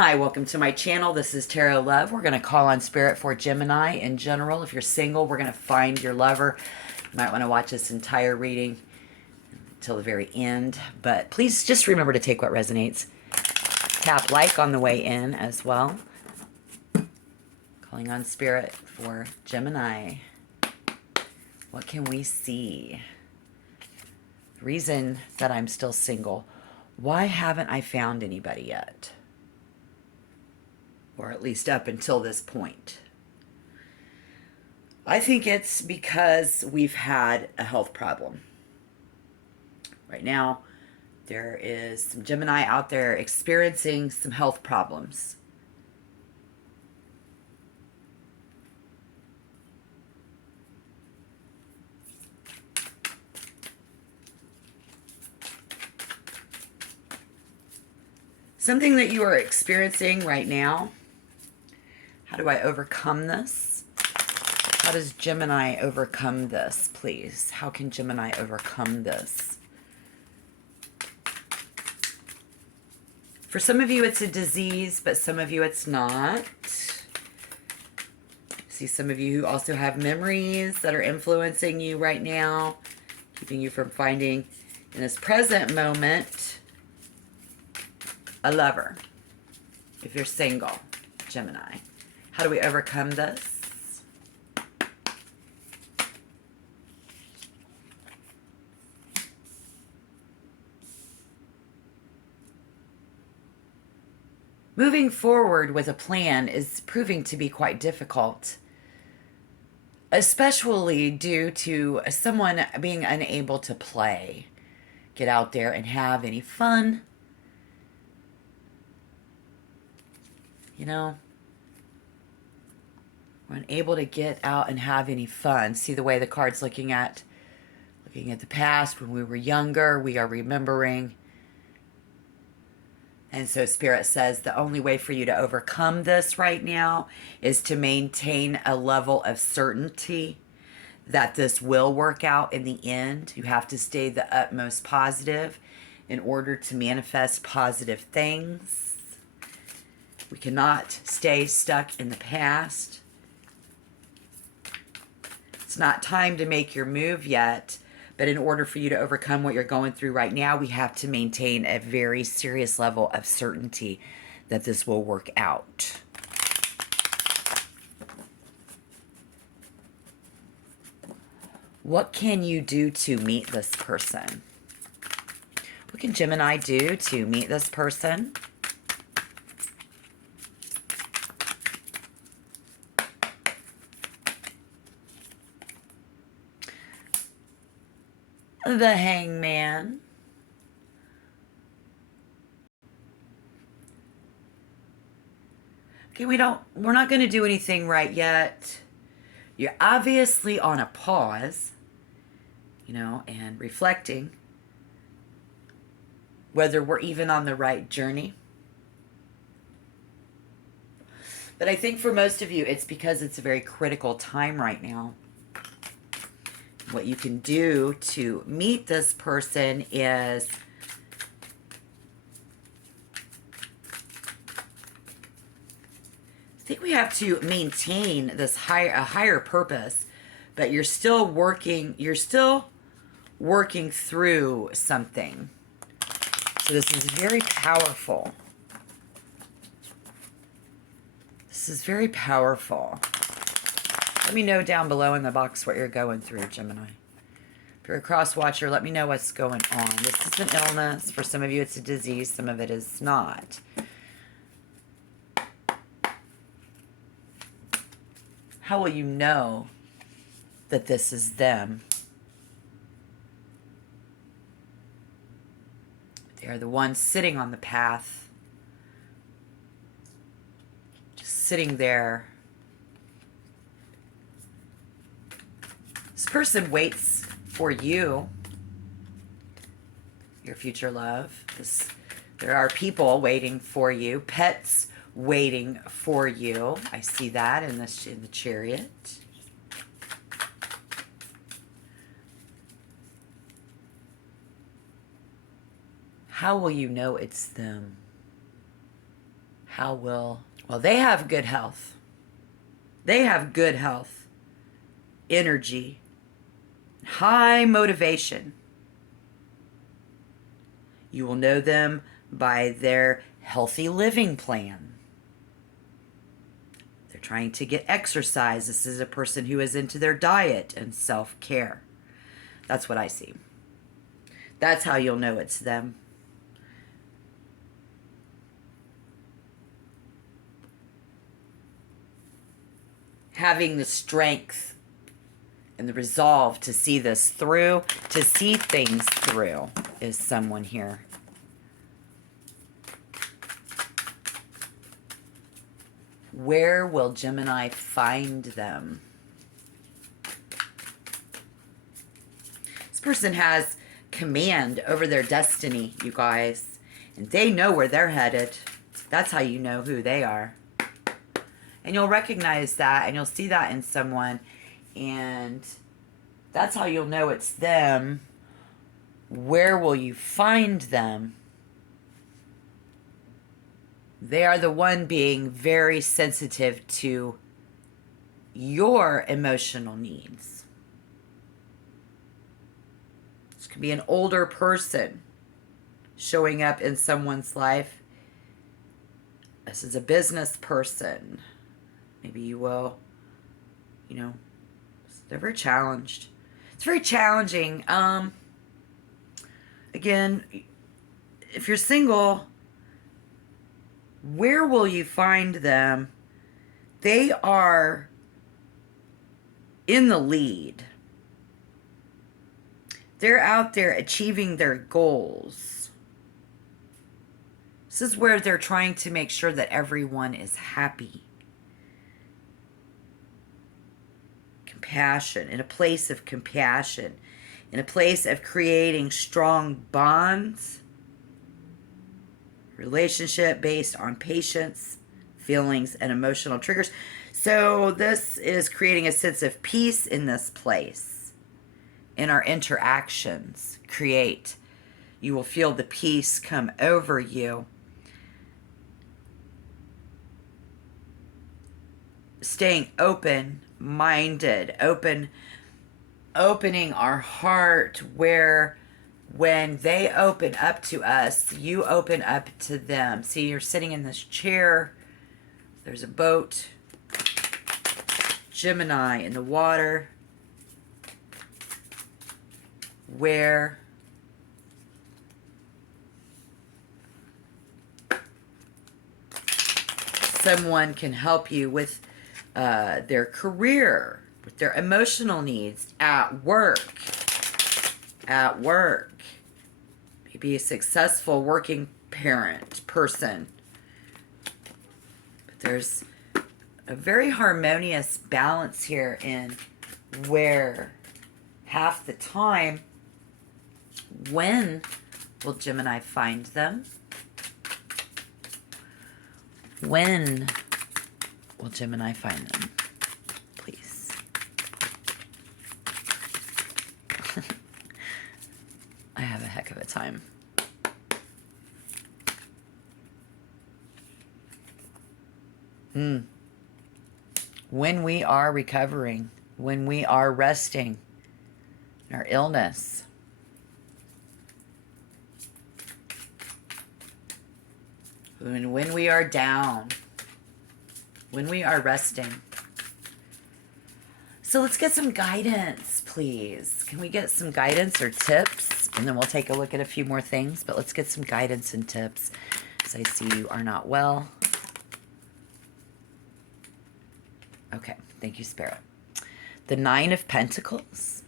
Hi, welcome to my channel. This is Tarot Love. We're going to call on Spirit for Gemini in general. If you're single, we're going to find your lover. You might want to watch this entire reading till the very end. But please just remember to take what resonates. Tap like on the way in as well. Calling on Spirit for Gemini. What can we see? The reason that I'm still single. Why haven't I found anybody yet? Or at least up until this point. I think it's because we've had a health problem. Right now, there is some Gemini out there experiencing some health problems. Something that you are experiencing right now. How do I overcome this? How does Gemini overcome this, please? How can Gemini overcome this? For some of you, it's a disease, but some of you, it's not. See some of you who also have memories that are influencing you right now, keeping you from finding, in this present moment, a lover. If you're single, Gemini. How do we overcome this? Moving forward with a plan is proving to be quite difficult, especially due to someone being unable to play, get out there and have any fun. You know, we're unable to get out and have any fun. See the way the card's looking at the past when we were younger, we are remembering. And so Spirit says the only way for you to overcome this right now is to maintain a level of certainty that this will work out in the end. You have to stay the utmost positive in order to manifest positive things. We cannot stay stuck in the past. It's not time to make your move yet, but in order for you to overcome what you're going through right now, we have to maintain a very serious level of certainty that this will work out. What can you do to meet this person? What can Gemini do to meet this person? The Hangman. Okay, we're not going to do anything right yet. You're obviously on a pause, you know, and reflecting whether we're even on the right journey. But I think for most of you, it's because it's a very critical time right now. What you can do to meet this person is I think we have to maintain this higher purpose, but you're still working through something. So this is very powerful. This is very powerful. Let me know down below in the box what you're going through, Gemini. If you're a cross watcher, let me know what's going on. This is an illness. For some of you, it's a disease. Some of it is not. How will you know that this is them? They are the ones sitting on the path. Just sitting there. This person waits for you, your future love. There are people waiting for you, pets waiting for you. I see that in the Chariot. How will you know it's them? How will... Well, they have good health. They have good health, energy, high motivation. You will know them by their healthy living plan. They're trying to get exercise. This is a person who is into their diet and self-care. That's what I see. That's how you'll know it's them. Having the strength and the resolve to see this through, to see things through, is someone here. Where will Gemini find them? This person has command over their destiny, you guys. And they know where they're headed. That's how you know who they are. And you'll recognize that, and you'll see that in someone. And that's how you'll know it's them. Where will you find them? They are the one being very sensitive to your emotional needs. This could be an older person showing up in someone's life. This is a business person. Maybe you will, you know, they're very challenged. It's very challenging. Again, if you're single, where will you find them? They are in the lead. They're out there achieving their goals. This is where they're trying to make sure that everyone is happy. Compassion, in a place of compassion, in a place of creating strong bonds. Relationship based on patience, feelings, and emotional triggers. So this is creating a sense of peace in this place. In our interactions, you will feel the peace come over you. Staying open-minded, opening our heart, where when they open up to us, you open up to them. See, you're sitting in this chair. There's a boat. Gemini in the water. Where someone can help you with their career, with their emotional needs, at work. At work. Maybe a successful working person. But there's a very harmonious balance here in where half the time, when will Gemini find them? When will Gemini find them? Please. I have a heck of a time. When we are recovering, when we are resting in our illness, when we are down, when we are resting. So let's get some guidance, please. Can we get some guidance or tips? And then we'll take a look at a few more things, but let's get some guidance and tips. As I see you are not well. Okay, thank you, Spirit. The Nine of Pentacles.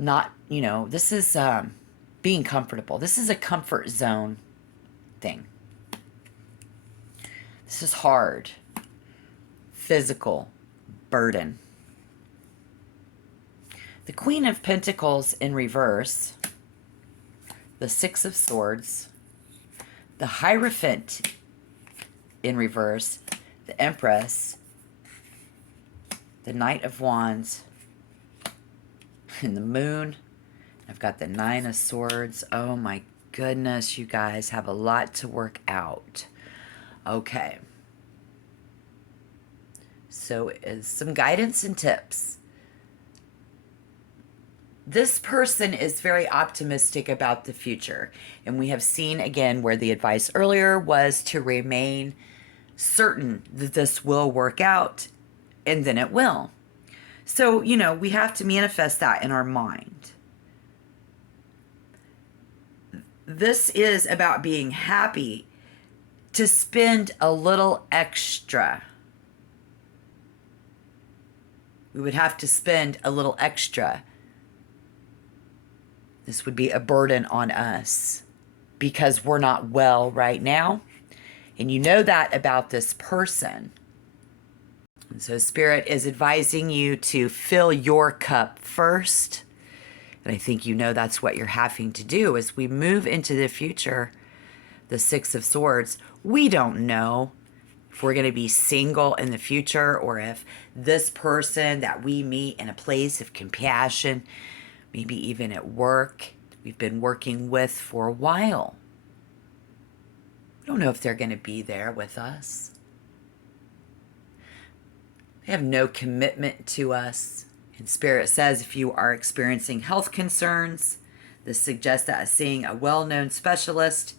Not, this is being comfortable. This is a comfort zone thing. This is hard. Physical burden. The Queen of Pentacles in reverse. The Six of Swords. The Hierophant in reverse. The Empress. The Knight of Wands. And the Moon. I've got the Nine of Swords. Oh my goodness, you guys have a lot to work out. Okay. So some guidance and tips. This person is very optimistic about the future. And we have seen again where the advice earlier was to remain certain that this will work out, and then it will. So, you know, we have to manifest that in our mind. This is about being happy to spend a little extra. We would have to spend a little extra. This would be a burden on us because we're not well right now. And you know that about this person. And so Spirit is advising you to fill your cup first. And I think you know that's what you're having to do as we move into the future. The Six of Swords, we don't know if we're going to be single in the future or if this person that we meet in a place of compassion, maybe even at work, we've been working with for a while. We don't know if they're going to be there with us. They have no commitment to us. And Spirit says if you are experiencing health concerns, this suggests that seeing a well-known specialist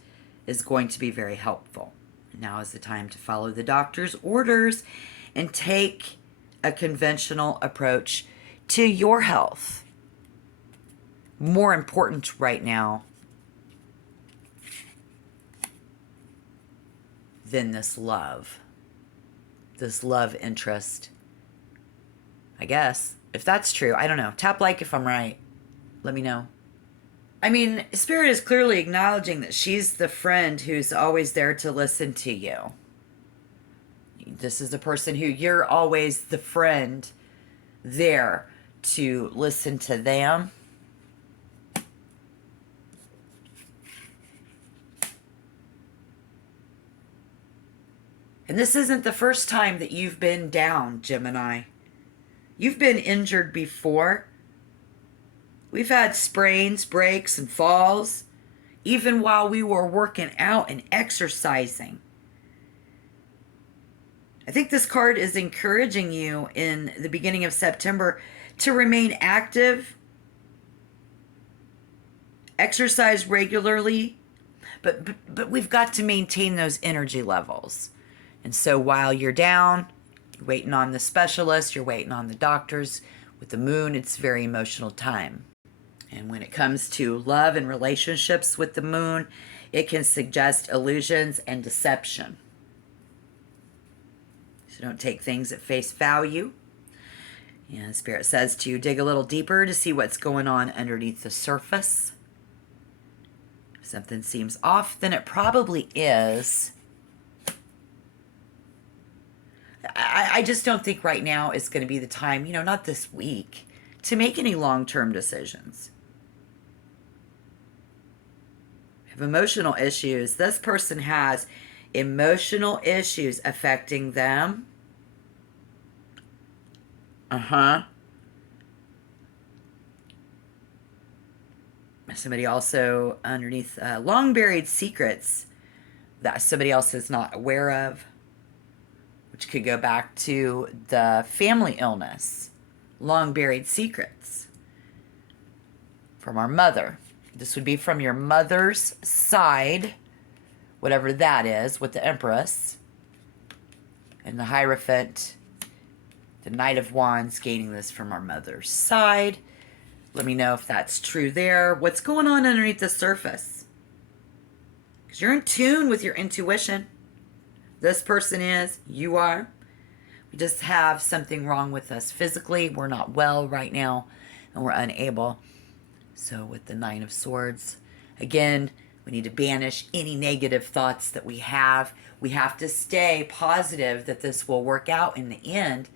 is going to be very helpful. Now is the time to follow the doctor's orders and take a conventional approach to your health. More important right now than this love interest. I guess. If that's true, I don't know. Tap like if I'm right. Let me know. I mean, Spirit is clearly acknowledging that she's the friend who's always there to listen to you. This is the person who you're always the friend there to listen to them. And this isn't the first time that you've been down, Gemini. You've been injured before. We've had sprains, breaks, and falls, even while we were working out and exercising. I think this card is encouraging you in the beginning of September to remain active, exercise regularly, but we've got to maintain those energy levels. And so while you're down, you're waiting on the specialist, you're waiting on the doctors. With the moon, it's very emotional time. And when it comes to love and relationships with the moon, it can suggest illusions and deception. So don't take things at face value. And Spirit says to dig a little deeper to see what's going on underneath the surface. If something seems off, then it probably is. I just don't think right now is going to be the time, not this week, to make any long-term decisions. Have emotional issues. This person has emotional issues affecting them. Somebody also underneath long buried secrets that somebody else is not aware of, which could go back to the family illness. Long buried secrets from our mother. This would be from your mother's side, whatever that is, with the Empress. And the Hierophant, the Knight of Wands, gaining this from our mother's side. Let me know if that's true there. What's going on underneath the surface? Because you're in tune with your intuition. This person is, you are. We just have something wrong with us physically. We're not well right now, and we're unable. So with the Nine of Swords, again, we need to banish any negative thoughts that we have. We have to stay positive that this will work out in the end,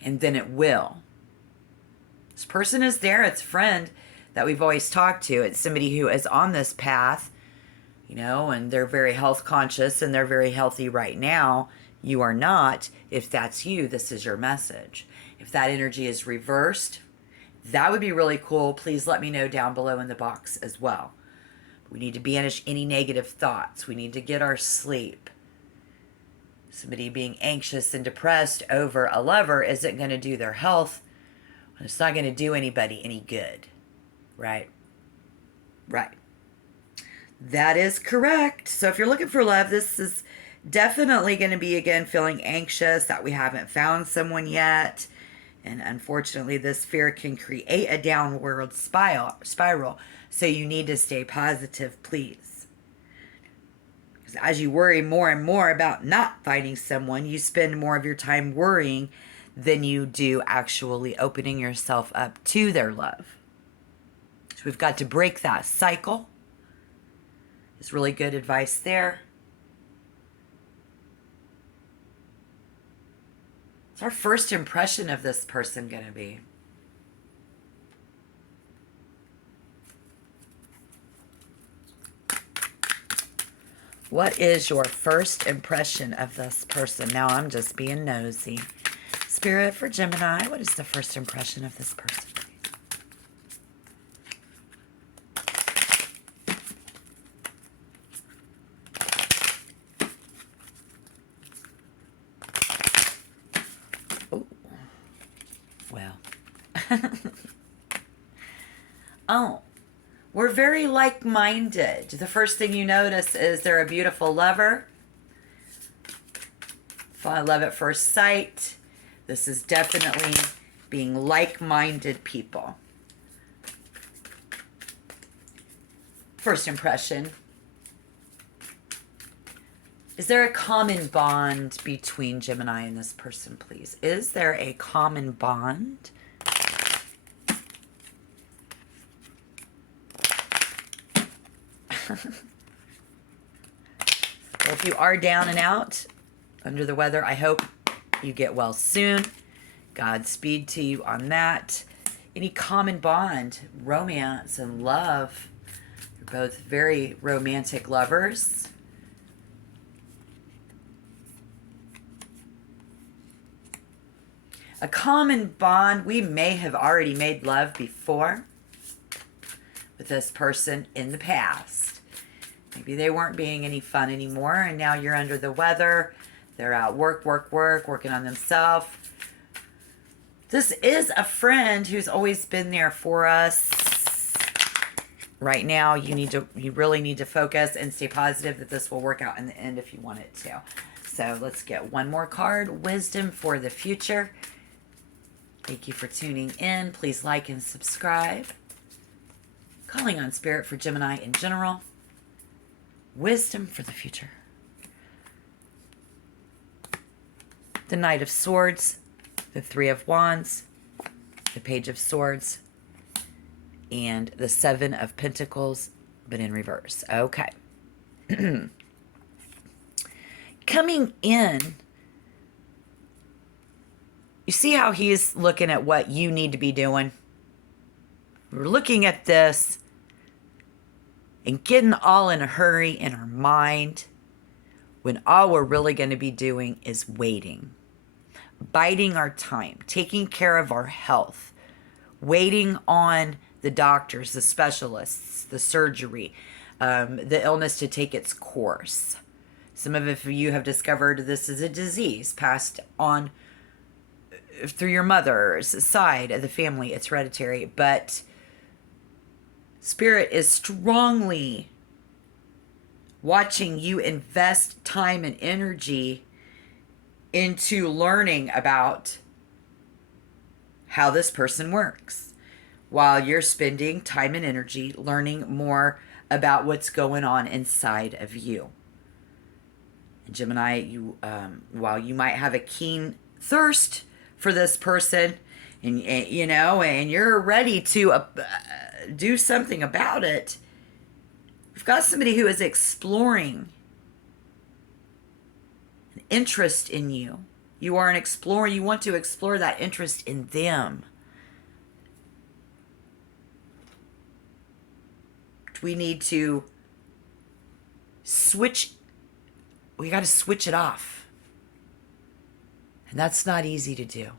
and then it will. This person is there. It's a friend that we've always talked to. It's somebody who is on this path, and they're very health conscious and they're very healthy right now. You are not. If that's you, this is your message. If that energy is reversed, That would be really cool. Please let me know down below in the box as well. We need to banish any negative thoughts. We need to get our sleep. Somebody being anxious and depressed over a lover isn't going to do their health. It's not going to do anybody any good. Right? Right. That is correct. So if you're looking for love, this is definitely going to be, again, feeling anxious that we haven't found someone yet. And unfortunately, this fear can create a downward spiral. So you need to stay positive, please. Because as you worry more and more about not finding someone, you spend more of your time worrying than you do actually opening yourself up to their love. So we've got to break that cycle. It's really good advice there. What's our first impression of this person going to be? What is your first impression of this person? Now I'm just being nosy. Spirit for Gemini, what is the first impression of this person? Oh, well. Oh. We're very like-minded. The first thing you notice is they're a beautiful lover. Love at first sight. This is definitely being like-minded people. First impression. Is there a common bond between Gemini and this person, please? Is there a common bond? Well, if you are down and out, under the weather, I hope you get well soon. Godspeed to you on that. Any common bond, romance and love. You're both very romantic lovers. A common bond, we may have already made love before with this person in the past. Maybe they weren't being any fun anymore, and now you're under the weather. They're out working on themselves. This is a friend who's always been there for us. Right now, you really need to focus and stay positive that this will work out in the end if you want it to. So let's get one more card. Wisdom for the future. Thank you for tuning in. Please like and subscribe. Calling on Spirit for Gemini in general. Wisdom for the future. The Knight of Swords, the Three of Wands, the Page of Swords, and the Seven of Pentacles, but in reverse. Okay. Coming in, you see how he's looking at what you need to be doing? We're looking at this and getting all in a hurry in our mind when all we're really going to be doing is waiting. Biding our time, taking care of our health, waiting on the doctors, the specialists, the surgery, the illness to take its course. Some of you have discovered this is a disease passed on through your mother's side of the family. It's hereditary, but Spirit is strongly watching you invest time and energy into learning about how this person works while you're spending time and energy learning more about what's going on inside of you. And Gemini, while you might have a keen thirst for this person, and you're ready to do something about it, we've got somebody who is exploring an interest in you. You are an explorer. You want to explore that interest in them. We need to switch. We got to switch it off. And that's not easy to do.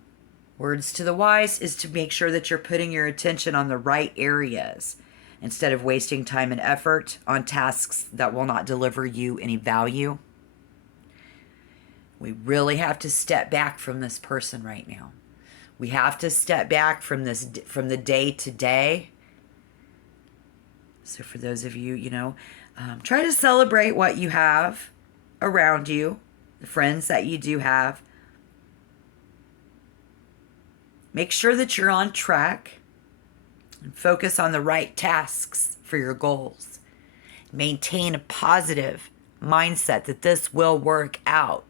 Words to the wise is to make sure that you're putting your attention on the right areas instead of wasting time and effort on tasks that will not deliver you any value. We really have to step back from this person right now. We have to step back from the day to day. So for those of you, try to celebrate what you have around you, the friends that you do have. Make sure that you're on track and focus on the right tasks for your goals. Maintain a positive mindset that this will work out.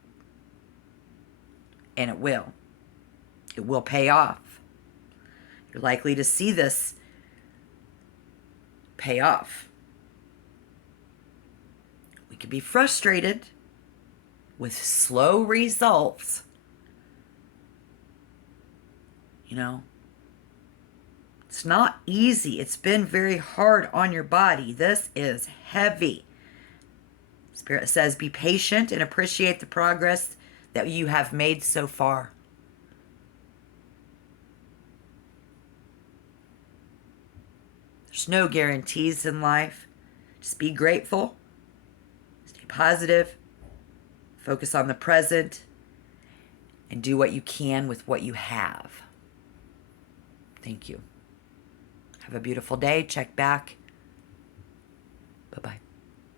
And it will. It will pay off. You're likely to see this pay off. We could be frustrated with slow results. It's not easy. It's been very hard on your body. This is heavy. Spirit says be patient and appreciate the progress that you have made so far. There's no guarantees in life. Just be grateful. Stay positive. Focus on the present. And do what you can with what you have. Thank you. Have a beautiful day. Check back. Bye-bye.